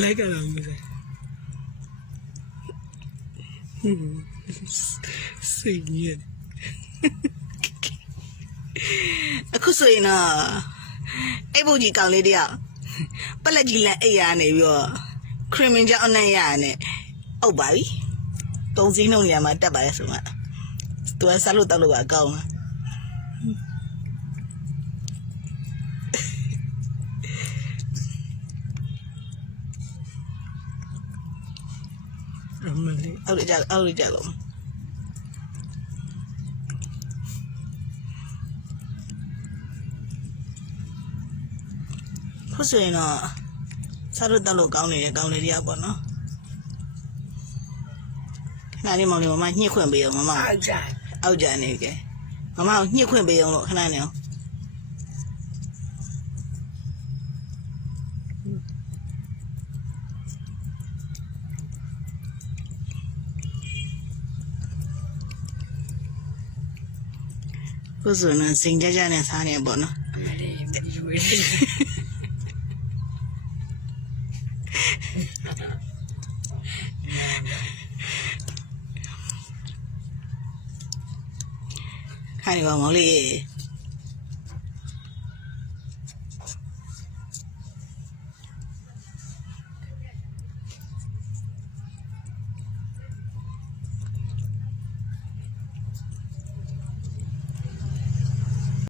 လိုက်ကြတော့မယ်စိတ်ညစ်အခုဆိုရင်တော့အဲ့ဘုကြီးကောင်လေးတယောက်ပလက်ကြီးလက်အိပ်ရနေပြီးတော့ခရမင်ကြောင့်အနံ့ရနဲ့အုပ်ပါပြီတုံးစည်းနှုံနေရာမှာတက်ပါလေဆိုမှသူကစားလို့တောက်လို့ပါကောင်းလားအမလေးအောက်ကြလို့ခုဆိုရင်တော့စားလို့တောက်လို့ကောင်းနေတယ်ကောင်းနေရပါတော့ခဏလေးမောင်လေးမမညှစ်ခွင့်ပေးအောင်မမအောက်ကြနေကဲမမညှစ်ခွင့်ပေးအောင်လို့ခဏနေအောင်ခုဆိုရင်စိန်ကြနဲ့စားနေပေါ့နော်အမလေးယူရခိုင်ပါမောင်လေး